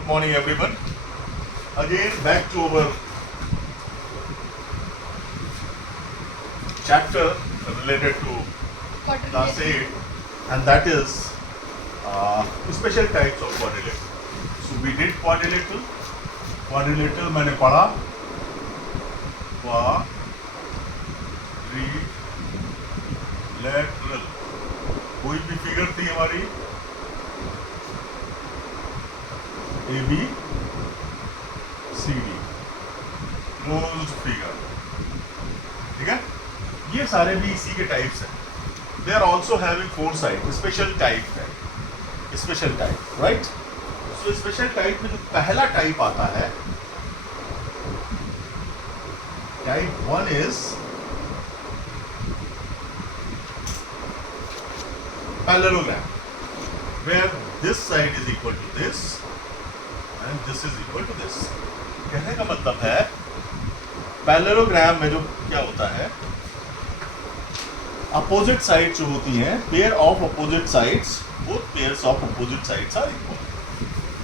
Good morning, everyone. Again, back to our chapter related to class 8, and that is special types of quadrilateral. So we did quadrilateral. Quadrilateral मैंने पढ़ा quadrilateral. कोई भी figure थी हमारी A B C D closed figure, ठीक है। ये सारे भी इसी के टाइप्स हैं। They are also having four side. Special type है, special type, right. So special type में जो पहला टाइप आता है, type 1 is parallelogram, where this side is equal to this and this is equal to this. कहने का मतलब है पैरेललोग्राम में जो क्या होता है, अपोजिट साइड जो होती हैं, pair of opposite sides, both pairs of opposite sides are equal,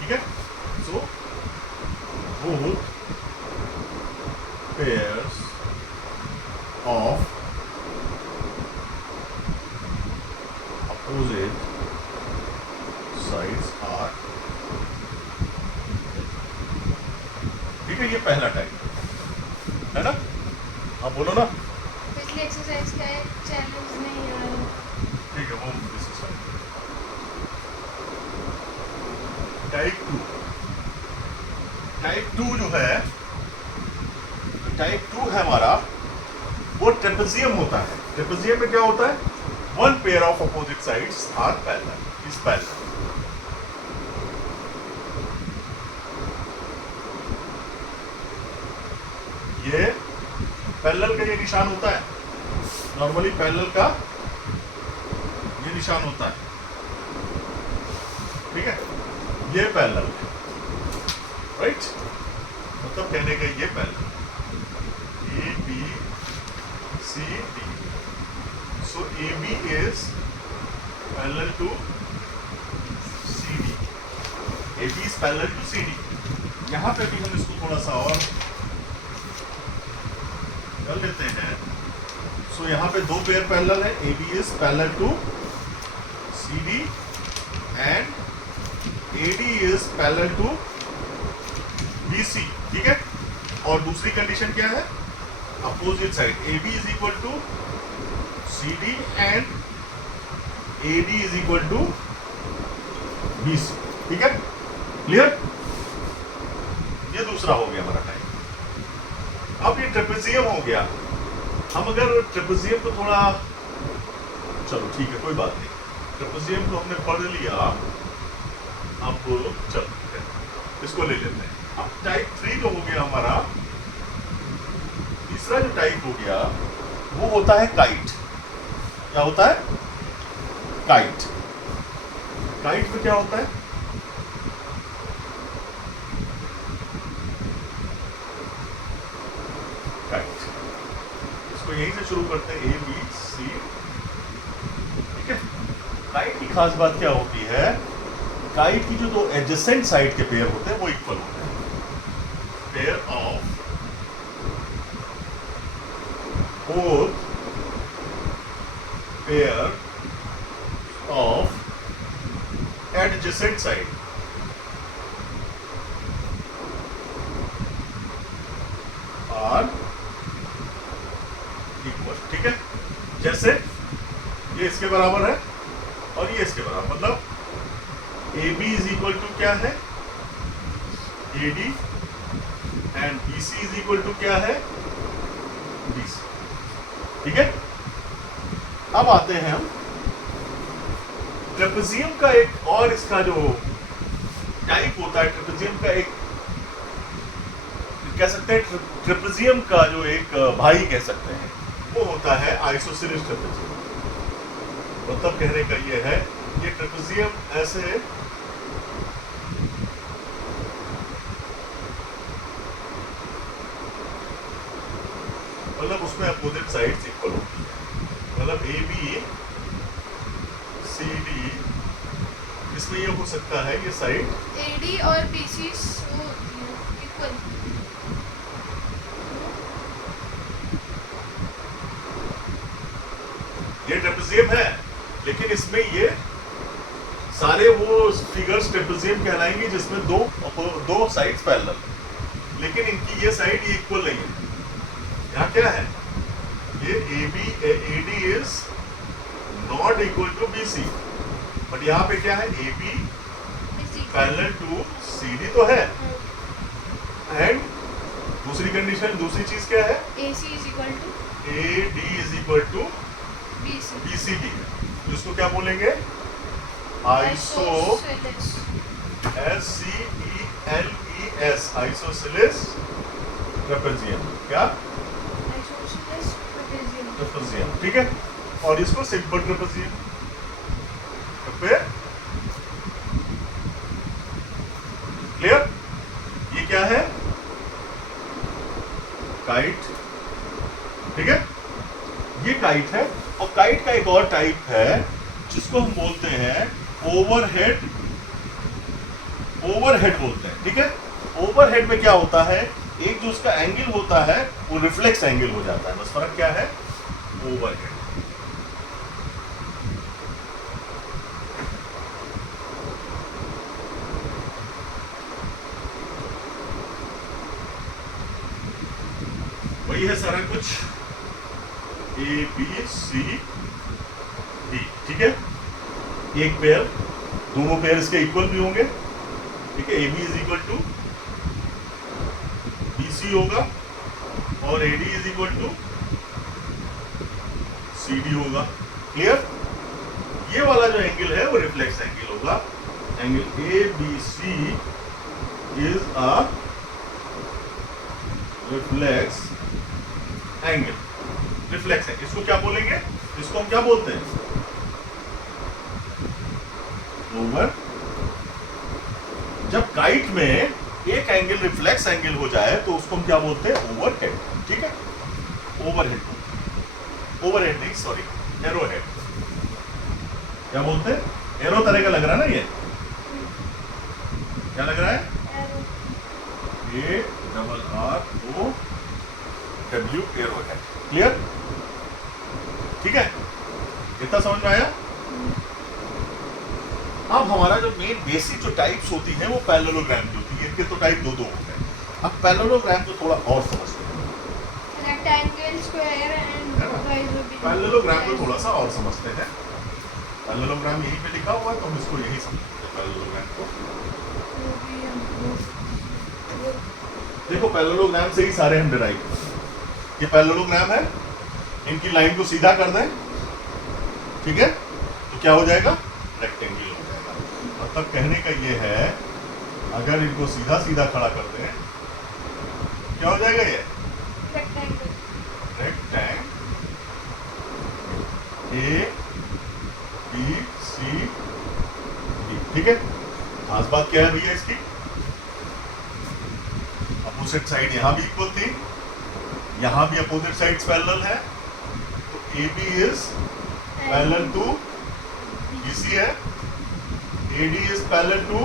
ठीक है। So both pairs of opposite sides are, ठीक है। ये पहला टाइप है ना, आप बोलो ना। पिछली एक्सरसाइज का एक चैलेंज नहीं है, ठीक है, वो टाइप 2। टाइप 2 जो है, टाइप 2 है हमारा, वो ट्रेपेजियम होता है। ट्रेपेजियम में क्या होता है, one pair of opposite sides are parallel, is parallel. ये पैरेलल का ये निशान होता है, नॉर्मली पैरेलल का ये निशान होता है, ठीक है। ये पैरेलल है, राइट। मतलब कहने का ये parallel A B C D. So A B is parallel to C D, A B is parallel to C D. यहां पे भी हम इसको थोड़ा सा और कर लेते हैं। सो यहाँ पे दो पेयर पैरेलल है, A B is parallel to C D and A D is parallel to B C, ठीक है। और दूसरी कंडीशन क्या है, opposite side A B is equal to C D and A D is equal to B C, ठीक है। Clear. ये दूसरा हो गया हमारा टाइप। अब ये ट्रेपेजियम हो गया। हम अगर ट्रेपेजियम को थोड़ा, चलो ठीक है, कोई बात नहीं, ट्रेपेजियम को हमने पढ़ लिया। अब चलो इसको ले लेते हैं। अब टाइप 3 जो हो गया हमारा, तीसरा जो टाइप हो गया, वो होता है काइट। क्या होता है, काइट। काइट में क्या होता है, तो यहीं से शुरू करते हैं, ए बी सी, ठीक है। काइट की खास बात क्या होती है, काइट की जो दो एडजेसेंट साइड के पेयर होते हैं वो इक्वल होते हैं। Pair of both pair of adjacent side are equal, ठीक है। जैसे ये इसके बराबर है और ये इसके बराबर, मतलब A B is equal to क्या है, A D, and B C is equal to क्या है, बी सी, ठीक है। अब आते हैं हम ट्रेपेजियम का एक और, इसका जो टाइप होता है ट्रेपेजियम का, एक कह सकते हैं ट्रेपेजियम का जो एक भाई कह सकते हैं, वो होता है आइसोसेलेस ट्रेपेजियम। मतलब कहने का ये है, ये ट्रेपेजियम ऐसे मतलब उसमें अपोजिट साइड्स इक्वल होती है। मतलब ए बी सी डी, इसमें इसमें ये हो सकता है ये साइड AD और BC वो होती है इक्वल। ये ट्रेपेजियम है, लेकिन इसमें ये सारे वो फिगर्स ट्रेपेजियम कहलाएंगे जिसमें दो साइड्स पैरेलल, लेकिन इनकी ये साइड ये इक्वल नहीं है। यहाँ क्या है, ये AD is not equal to BC, but यहाँ पे क्या है, AB BC parallel to CD तो है, एंड दूसरी कंडीशन, दूसरी चीज क्या है, AC is equal to AD is equal to BC BCD, तो इसको क्या बोलेंगे, आइसो SCELES आइसोसेलेस ट्रेपेजियम, क्या आइसोसेलेस ट्रेपेजियम। ट्रेपेजियम, ठीक है। और इसको सिंपल ट्रेपेजियम, क्लियर। ये क्या है, काइट, ठीक है, ये काइट है। और काइट का एक और टाइप है जिसको हम बोलते हैं ओवरहेड बोलते हैं, ठीक है। ओवरहेड में क्या होता है, एक जो उसका एंगल होता है वो रिफ्लेक्स एंगल हो जाता है, बस फर्क क्या है, ओवरहेड। वही है सारा कुछ, ABCD, ठीक है। एक पेयर, दोनों पेयर इसके इक्वल भी होंगे, ठीक है। AB is equal to BC होगा और AD is equal to CD होगा, क्लियर। ये वाला जो एंगल है वो रिफ्लेक्स एंगल होगा, angle ABC is a reflex angle, reflex है। इसको क्या बोलेंगे, इसको हम क्या बोलते हैं, ओवर। जब काइट में एक एंगल रिफ्लेक्स एंगल हो जाए तो उसको हम क्या बोलते हैं, ओवरहेड, ठीक है। ओवरहेड नहीं, सॉरी, एरोहेड। क्या बोलते हैं, एरो तरह का लग रहा है ना, ये क्या लग रहा है, ARROW, एरोहेड, क्लियर, ठीक है। इतना समझ में आया। अब हमारा जो मेन बेसिक जो टाइप्स होती हैं वो पैरेललोग्राम की होती है। इनके तो टाइप दो हो गए। अब पैरेललोग्राम को थोड़ा और समझते हैं, रेक्टेंगल, स्क्वायर एंड ट्राइज़ोमेर। पैरेललोग्राम को थोड़ा सा और समझते हैं। पैरेललोग्राम यहीं पे लिखा हुआ है तो हम इसको यही समझते हैं पैरेललोग्राम को। देखो पैरेललोग्राम से ही सारे हम डिराइव करते हैं। ये पैरेललोग्राम है, इनकी लाइन को सीधा कर दें, ठीक है, तो क्या हो जाएगा, रेक्टेंगल हो जाएगा। मतलब कहने का ये है, अगर इनको सीधा सीधा खड़ा कर दें क्या हो जाएगा, ये रेक्टेंगल, ABCD, ठीक है। खास बात क्या है भैया इसकी, अपोजिट साइड यहाँ भी इक्वल थी, यहाँ भी अपोजिट साइड्स पैरेलल है, तो AB is parallel to BC है, AD is parallel to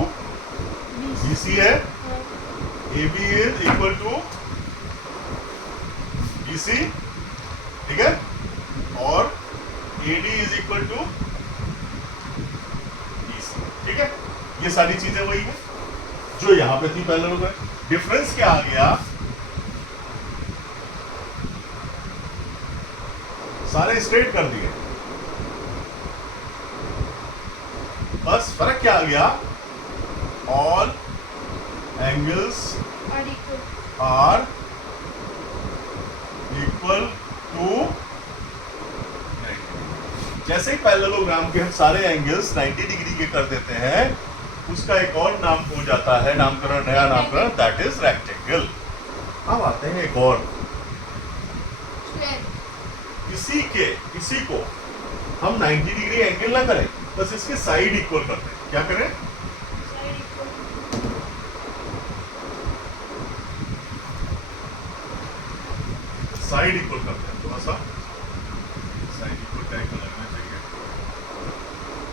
BC है, AB is equal to BC, ठीक है, और AD is equal to BC, ठीक है। ये सारी चीजें वही है जो यहां पे थी पैरेललोग्राम। डिफरेंस क्या आ गया, सारे स्ट्रेट कर दिए, बस फर्क क्या आ गया, all angles are equal to. जैसे ही पैरेललोग्राम के हम सारे एंगल्स 90 डिग्री के कर देते हैं, उसका एक और नाम हो जाता है, नामकरण, नया नामकरण, दैट इज रेक्टेंगल। अब आते हैं एक और, इसी को हम 90 डिग्री एंगल ना करें, बस इसके साइड इक्वल कर दें। क्या करें, साइड इक्वल करते हैं, थोड़ा सा साइड इक्वल टाइप का लगना चाहिए,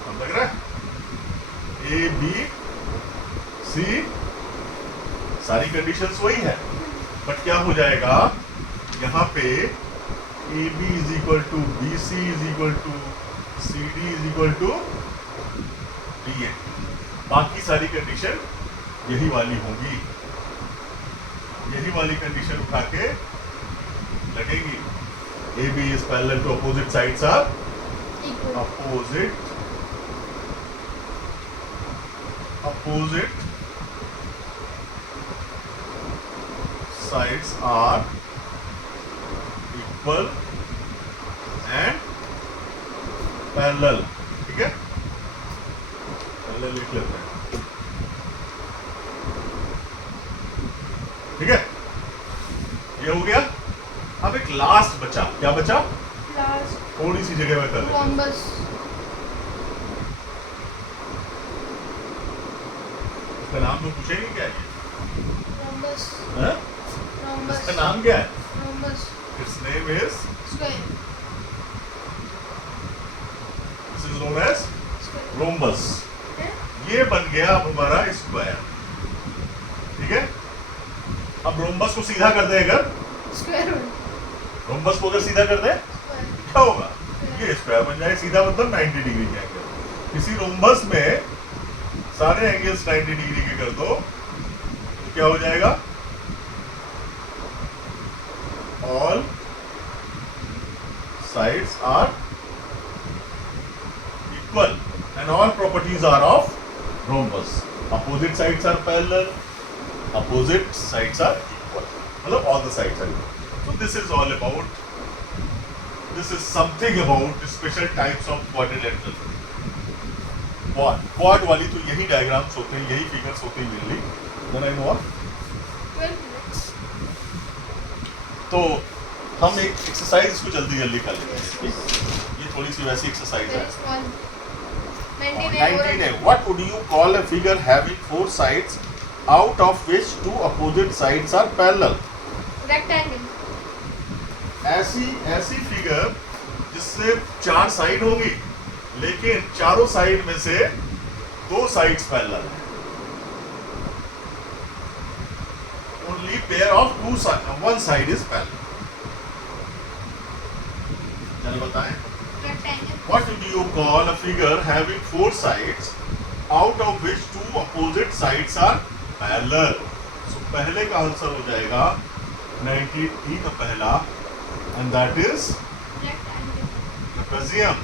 अब लग रहा है। ए बी सी, सारी कंडीशंस वही है, बट क्या हो जाएगा यहाँ पे A B is equal to B C is equal to C D is equal to D A. बाकी सारी कंडीशन यही वाली होंगी, यही वाली कंडीशन उठा के लगेगी। A B is parallel to opposite sides are Equal. opposite sides are equal and parallel। ठीक है, पैरेलल लिख लेते हैं। ठीक है, ये हो गया। अब एक लास्ट बचा, क्या बचा? Last. थोड़ी सी जगह में कर लेते हैं। Rhombus. इसका नाम तो पूछेंगे क्या है? Rhombus. हैं? Rhombus. इसका नाम क्या है? Rhombus. Its name is, Square. this is known as Square. rhombus। हैं? ये बन गया अब हमारा स्क्वायर। ठीक है, अब रोम्बस को सीधा कर दे, अगर Square root. रोम्बस को अगर सीधा कर दे Square. क्या होगा? ये स्क्वायर बन जाए। सीधा मतलब 90 डिग्री के एंगल। किसी रोम्बस में सारे एंगल्स 90 डिग्री के कर दो तो क्या हो जाएगा? All sides are equal and all properties are of rhombus। opposite sides are parallel, opposite sides are equal, मतलब all the sides are equal। so this is all about, this is something about special types of quadrilateral। quad वाली तो यही diagrams होते हैं, यही figures होते हैं mainly. then I know 12 minutes. तो हम एक एक्सरसाइज को जल्दी जल्दी कर लेते हैं। Yes, ठीक? ये थोड़ी सी वैसी एक्सरसाइज है। Very small. 19 19 है। What would you call a figure having 4 sides out of which 2 opposite sides are parallel? Rectangle. ऐसी फिगर जिससे 4 साइड होंगी लेकिन चारों साइड में से 2 साइड्स पैरेलल हैं। Only pair of 1 side is parallel। चलिए बताएं। Rectangle. What do you call a figure having 4 sides out of which 2 opposite sides are parallel? So पहले का आंसर हो जाएगा 90 का पहला, and that is Rectangle. trapezium।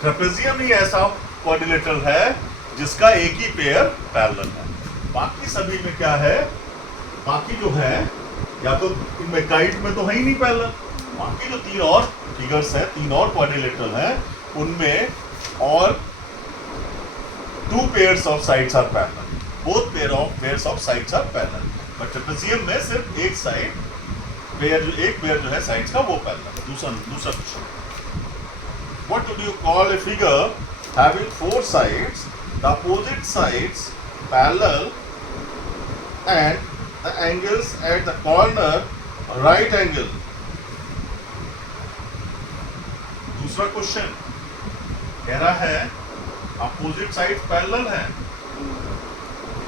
trapezium ही ऐसा क्वाड्रिलेटरल है जिसका एक ही पेयर पैरेलल है। बाकी सभी में क्या है? बाकी जो है या तो इनमें काइट में तो है ही नहीं पैरेलल। बाकी जो 3 और फिगर्स है, 3 और क्वाड्रिलेटरल है, उनमें और 2 pairs of sides are parallel। both pairs of sides are parallel। But trapezium में सिर्फ एक साइड एक पेयर जो है साइड्स का वो पैरेलल है। दूसरा question, what do you call a figure having 4 sides, the opposite sides parallel and the angles at the corner right angle? दूसरा क्वेश्चन कह रहा है अपोजिट साइड पैरेलल है,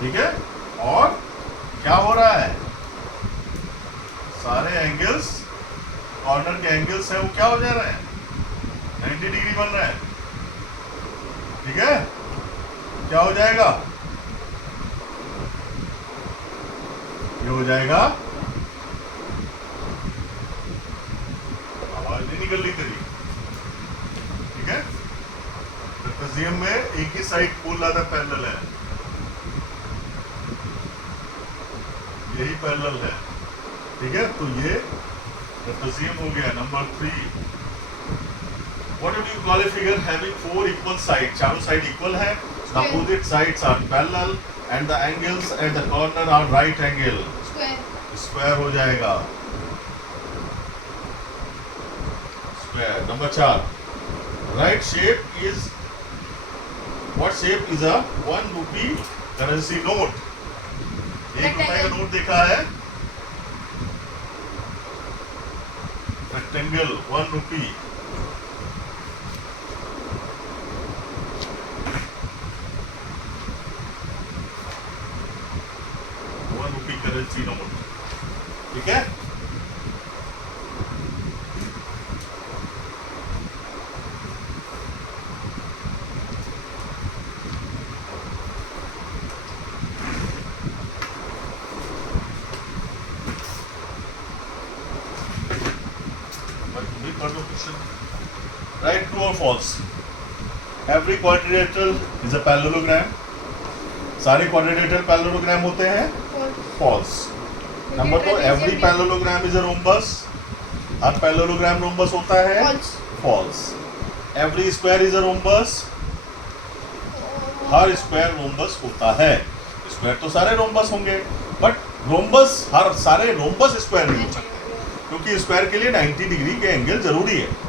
ठीक है, और क्या हो रहा है? सारे एंगल्स, कॉर्नर के एंगल्स हैं वो क्या हो जा रहे हैं? 90 डिग्री बन रहा है। ठीक है, क्या हो जाएगा? ये हो जाएगा, आवाज नहीं निकल रही तेरी। ठीक है, ट्रेपेजियम में एक ही साइड पोल ज्यादा पैरेलल है, यही पैरेलल है। ठीक है, तो ये ट्रेपेजियम हो गया। Number 3, what do you call a figure having 4 equal side? चारों साइड इक्वल है, the opposite sides are parallel and the angles at the corner are right angle। Square. Square हो जाएगा, square. Number 4, right shape is, what shape is a 1 rupee currency note? 1 रुपए का note देखा है? Rectangle 1 rupee। करें trigonometry, ठीक है। Right, true or false? Every quadrilateral is a parallelogram. सारे quadrilateral parallelogram होते हैं false. Number 2, every parallelogram is a rhombus. Her parallelogram rhombus होता है false. Every square is a rhombus. Her square rhombus होता है. Square तो सारे rhombus होंगे, but rhombus हर सारे rhombus square नहीं हो सकते, क्योंकि स्क्वायर के लिए 90 डिग्री के एंगल जरूरी है।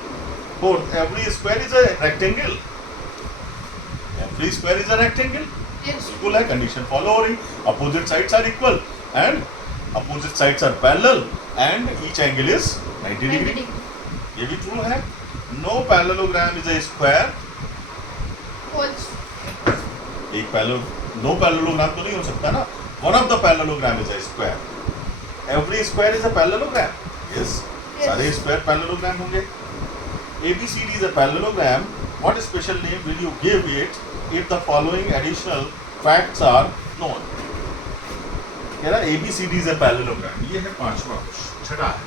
Fourth, every square is a rectangle. Every square is a rectangle. Yes. बिल्कुल है, कंडीशन फॉलो हो रही। Opposite sides are equal and opposite sides are parallel and each angle is 90 degree. ये भी ट्रू है। No parallelogram is a square. False. एक no parallelogram तो नहीं हो सकता ना। One of the parallelogram is a square. Every square is a parallelogram. Yes. सारे square parallelogram होंगे। ABCD is a parallelogram. What special name will you give it if the following additional facts are known? कह रहा ABCD is a parallelogram. ये है पांचवा, छठा है।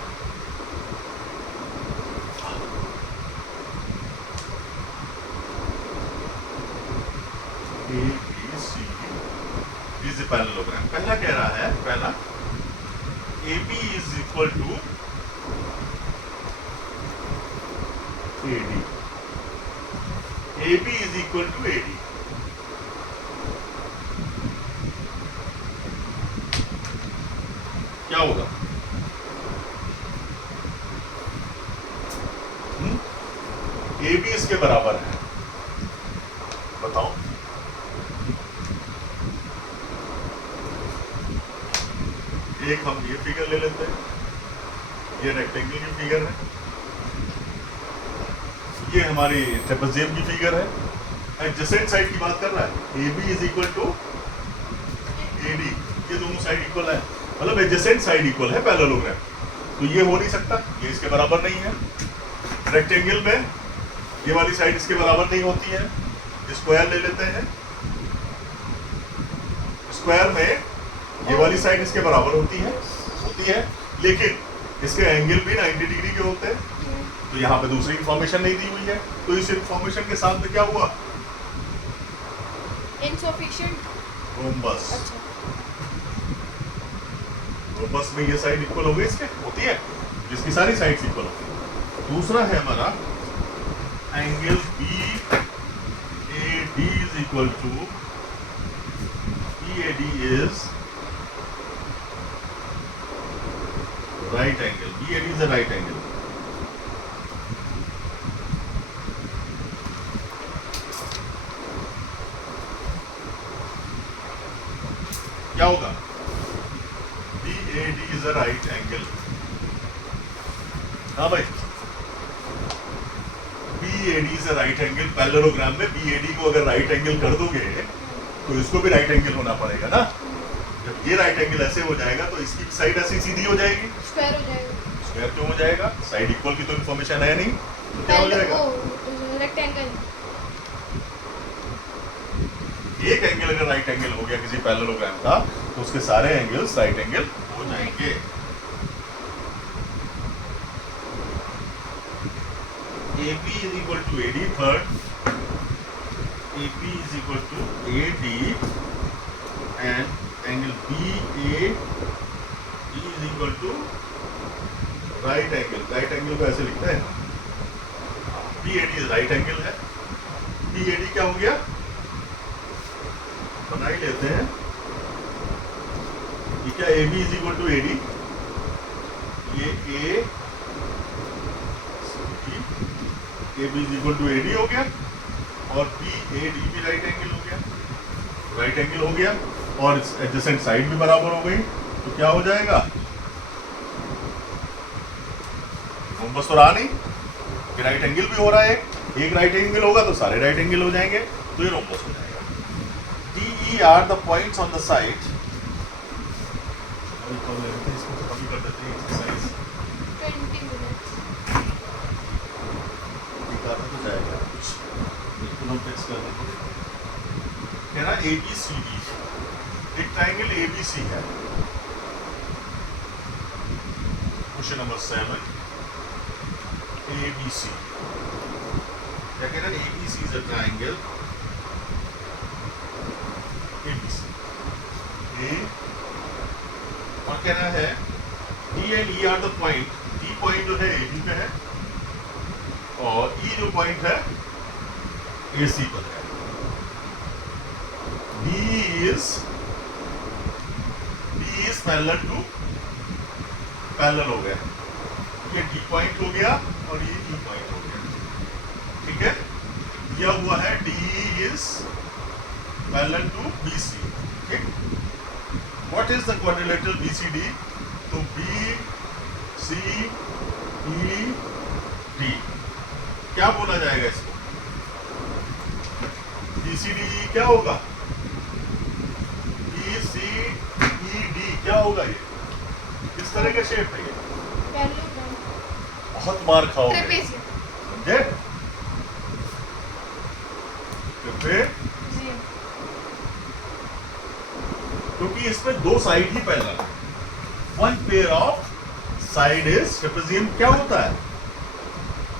ABCD is a parallelogram. पहला कह रहा है, पहला AB is equal to AD. AB is equal to AD. क्या होगा? AB इसके बराबर है, बताओ। एक हम ये फिगर ले लेते हैं, ये रेक्टेंगल की फिगर है, ये हमारी ट्रेपेजियम की फिगर है। एडजेसेंट साइड की बात कर रहा है, AB is equal to AD, ये दोनों साइड इक्वल है, मतलब एडजेसेंट साइड इक्वल है पैरेललोग्राम, तो ये हो नहीं सकता, ये इसके बराबर नहीं है। रेक्टेंगल में ये वाली साइड इसके बराबर नहीं होती है, स्क्वायर ले लेते हैं, स्क्वायर में ये वाली साइड इसके बराबर होती है, लेकिन इसके एंगल भी 90 डिग्री के होते हैं, तो यहाँ पे दूसरी इंफॉर्मेशन नहीं दी हुई है, तो इस इंफॉर्मेशन के साथ में क्या हुआ? Insufficient. रोम्बस। अच्छा। रोम्बस में ये साइड इक्वल हो गई, इसके होती है, जिसकी सारी साइड्स इक्वल होती है। दूसरा है हमारा angle BAD is equal to BAD is right angle, BAD is a right angle. क्या होगा? BAD is a right angle. हाँ भाई, BAD is a right angle. Parallelogram में BAD को अगर राइट एंगल कर दोगे तो इसको भी राइट एंगल होना पड़ेगा ना। जब ये राइट एंगल ऐसे हो जाएगा तो इसकी साइड ऐसी सीधी हो जाएगी, स्क्वायर हो जाएगा। स्क्वायर क्यों हो जाएगा? साइड इक्वल की तो इन्फॉर्मेशन है नहीं, तो क्या हो जाएगा? रेक्टेंगल। एक एंगल अगर राइट एंगल हो गया किसी पैरेललोग्राम का तो उसके सारे एंगल्स राइट एंगल हो जाएंगे। AP is equal to AD, third AP is equal to AD and angle BAD is equal to right angle. Right angle को ऐसे लिखते हैं, BAD is राइट एंगल है, BAD क्या हो गया? बना ही लेते हैं, ये क्या AB is equal to AD, ये AB is equal to AD हो गया और BAD भी राइट एंगल हो गया, राइट एंगल हो गया और एडजेसेंट साइड भी बराबर हो गई, तो क्या हो जाएगा? रोम्बस तो रहा नहीं, कि राइट एंगल भी हो रहा है, एक राइट एंगल होगा तो सारे राइट एंगल हो जाएंगे, तो ये रोम्बस हो जाएगा। DE are the points on the side वही कर ले रहे थे, इसको तो कभी कर देते हैं एक्सरसाइज 20 minutes. दिखाना तो जाएगा कुछ, बिल्कुल हम फिक्स कर देंगे। कह रहा ए बी सी डी, एक ट्राइंगल ए बी सी है। Question number 7, A B C. क्या कह रहा है? A B C is a triangle A B C, A और कह रहा है D and E are the point. D point जो है ए बी पे है और ई जो पॉइंट है ए सी पर है। D is parallel to, parallel हो गया, ये डी पॉइंट हो गया और ये ई पॉइंट हो गया। ठीक है, यह हुआ है D is parallel to B C. ठीक, what is the quadrilateral B C D? तो बी सी ई डी, क्या बोला जाएगा इसको? बी सी डी क्या होगा? बी सी ई डी क्या होगा? ये किस तरह का शेप है? ये Parallelogram. बहुत मार खाओगे, Trapezium. समझे? Trapezium. क्योंकि इसमें दो साइड ही पैरेलल है। One pair of side is trapezium. क्या होता है?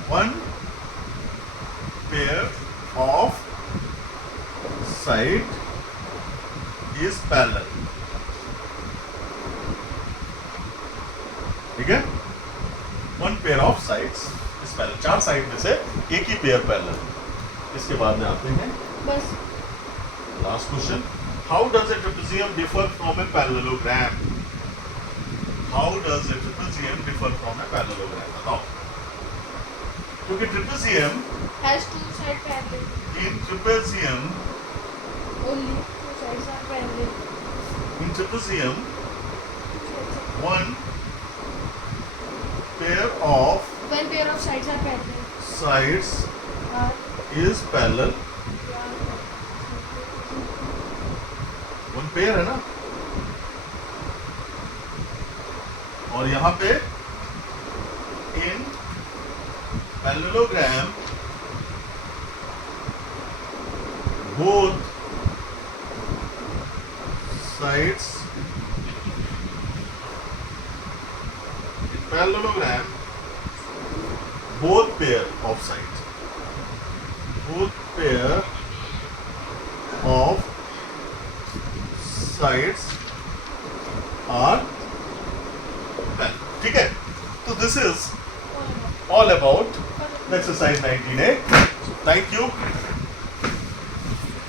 One pair of side is parallel. ठीक है, one pair of sides is parallel. चार साइड में से एक ही पेयर पैरेलल। इसके बाद में आते हैं बस. Last question, how does a trapezium differ from a parallelogram? How does a trapezium differ from a parallelogram? बताओ। क्योंकि trapezium, Has two sides parallel. In trapezium, Only two sides are parallel. In trapezium one pair of One pair of sides are parallel. Sides Are is parallel. One pair है ना, और यहां पे इन parallelogram both sides, in parallelogram both pair of sides, both pair of sides are parallel. ठीक है, तो this is all about exercise 19A. Thank you.